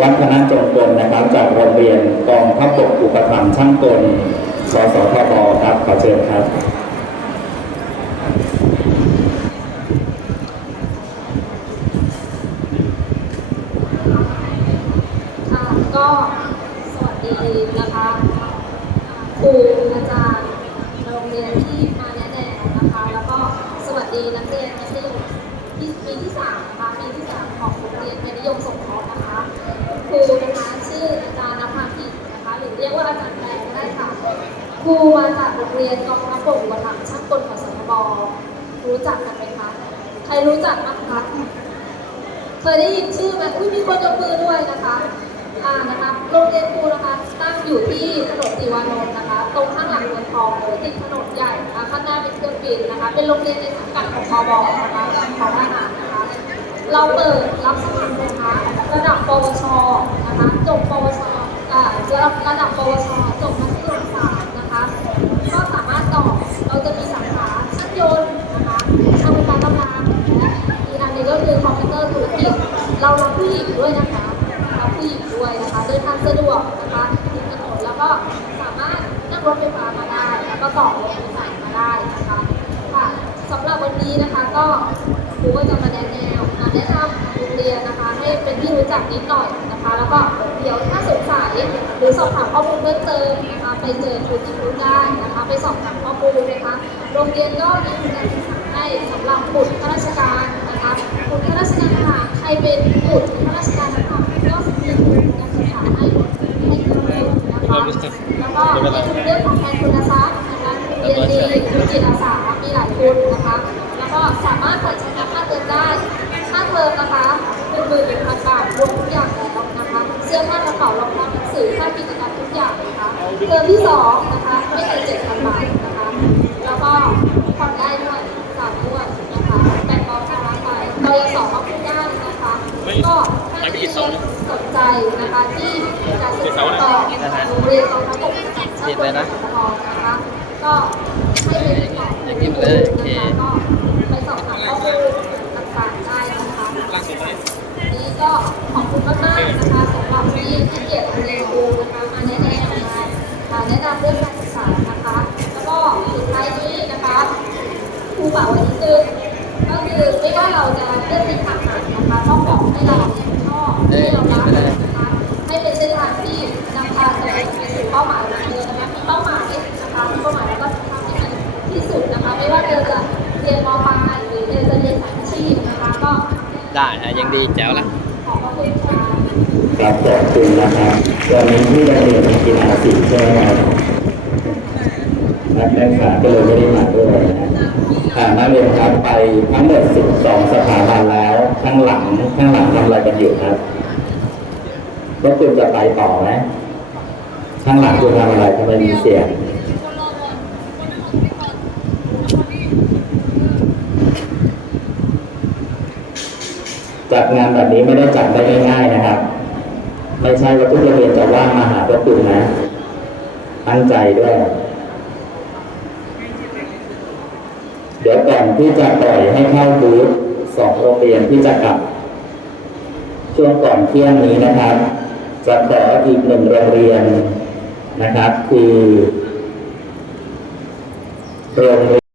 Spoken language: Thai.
วัฒนจงกลนะครับจากโรงเรียนกองทัพบกอุปถัมภ์ช่างกล สสทบครับขอเชิญครับค่ะก็สวัสดีนะคะครูอาจารย์โรงเรียนที่มาแนะแนวนะคะ แล้วก็สวัสดีนักเรียนมัธยมที่ปีที่สามนะคะปีที่สามของโรงเรียนมัธยมสง ครูมาจากโรงเรียนกองทัพบกอุปถัมภ์ช่างกลของสทบรู้จักกันไหมคะ ใครรู้จักบ้างคะ เคยได้ยินชื่อไหมอุ้ยมีคนยกมือด้วยนะคะ อ่านะคะ โรงเรียนครูนะคะ ตั้งอยู่ที่ถนนติวานนท์นะคะ ตรงข้างหลังเมืองทองเลยติดถนนใหญ่นะคะข้างหน้าเป็นเครื่องบินนะคะ เป็นโรงเรียนในสังกัดของพบนะคะของทหารนะคะ เราเปิดรับสมัครนะคะระดับปวชนะคะ จบปวช อ่า ระดับระดับปวช จบมัธยมศึกษานะคะ ก็สามารถต่อ เราจะมีสาขาช่างยนต์นะคะช่างไฟฟ้ากำลังและอีกอันหนึงก็คือคอมพิวเตอร์ธุรกิจ เรารับผู้หญิงด้วยนะคะรับผู้หญิงด้วยนะคะเดินทางสะดวกนะคะติดถนนแล้วก็สามารถนั่งรถไฟฟ้ามาได้ แล้วก็ต่อรถโดยสารมาได้นะคะค่ะสำหรับวันนี้นะคะก็ครูก็จะมาแนะแนวแนะนำโรงเรียนนะคะ ให้เป็นที่รู้จักนิดหน่อยนะคะ แล้วก็เดี๋ยวถ้าสงสัยหรือสอบถามข้อมูลเพิ่มเติมนะคะไปเจอครูที่รู้ได้นะคะ ไปสอบถามข้อมูลนะคะ โรงเรียนก็มีทุนการศึกษาให้สำหรับบุตรข้าราชการ บุตรข้าราชการทหารใครเป็นบุตรข้าราชการทหารก็มีทุนการศึกษาให้ให้ทุนนะคะแล้วก็ในทุนเรื่องของแทนคุณทรัพย์นะคะเรียนดีทุนจิตอาสามีหลายทุนนะคะ แล้วก็สามารถผ่อนชำระค่าเทอมได้ค่าเทอมนะคะหนึ่งหมื่นหนึ่งพันบาทรวมทุกอย่างแล้วนะคะเสื้อผ้ากระเป๋ารองเท้าหนังสือค่ากิจกรรมทุกอย่างนะคะเทอมที่สองนะคะไม่เกินเจ็ดพันบาทนะคะ แล้วก็ผ่อนได้ รายังสอบมาพูดได้นะคะก็ถ้ามีสนใจนะคะที่จะศึกษาต่อโรงเรียนกองทัพบกนะคะติดเลยนะนะคะก็ให้ไปติดต่ออย่ากินเลยโอเคก็ไปสอบถามข้อมูลต่างๆได้นะคะนี่ก็ขอบคุณมากๆนะคะสำหรับที่ให้เกียรติเรียนรู้นะคะมาแนะนำนะคะอ่าแนะนำเรื่องการศึกษานะคะ แล้วก็สุดท้ายนี้นะคะครูฝากไว้นิดนึงก็คือ ไม่ว่าเราจะเลือกทิศทางไหนนะคะต้องบอกให้เราเนี่ยชอบให้เรารักนะคะให้เป็นเส้นทางที่นำพาตัวเองไปสู่เป้าหมายของเธอนะคะมีเป้าหมายนะคะมีเป้าหมายแล้วก็ทำให้มันที่สุดนะคะ ไม่ว่าเธอจะเรียนมปลายหรือเธอจะเรียนสายอาชีพนะคะก็ได้ฮะยังดีแจ๋วละขอบพระคุณค่ะครับขอบคุณนะครับวันนี้ที่โรงเรียนมีกีฬาสีใช่ไหมครับ นักศึกษาก็เลยไม่ได้มาด้วยนะนักเรียนครับไปทั้งหมด 12 สถาบันแล้วข้างหลังข้างหลังทำอะไรกันอยู่ครับแล้วคุณจะไปต่อไหมข้างหลังคุณทำอะไรทำไมมีเสียงจัดงานแบบนี้ไม่ได้จัดได้ง่ายๆนะครับ ไม่ใช่ว่าทุกโรงเรียนจะว่างมาหาพระคุณนะ ตั้งใจด้วย เดี๋ยวก่อนที่จะปล่อยให้เข้าบูธสองโรงเรียนที่จะกลับ ช่วงก่อนเที่ยงนี้นะครับ จะขออีกหนึ่งโรงเรียนนะครับ คือโรงเรียน